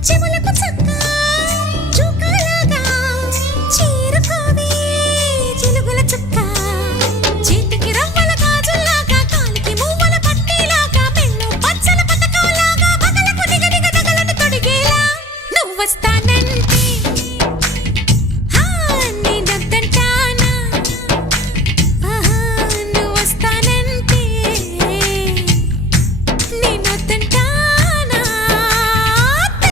చెవులకు చక్క చుక్కలాగా చేరుకోవే చిలుగుల చుక్క చేతికి రవ్వల గాజుల్లాగా కాలికి మువ్వల పట్టీలాగా పెళ్ళు పచ్చల పతకంలాగా పగలకు దిగదిగ తగలను తొడిగేలా నువ్వు వస్తా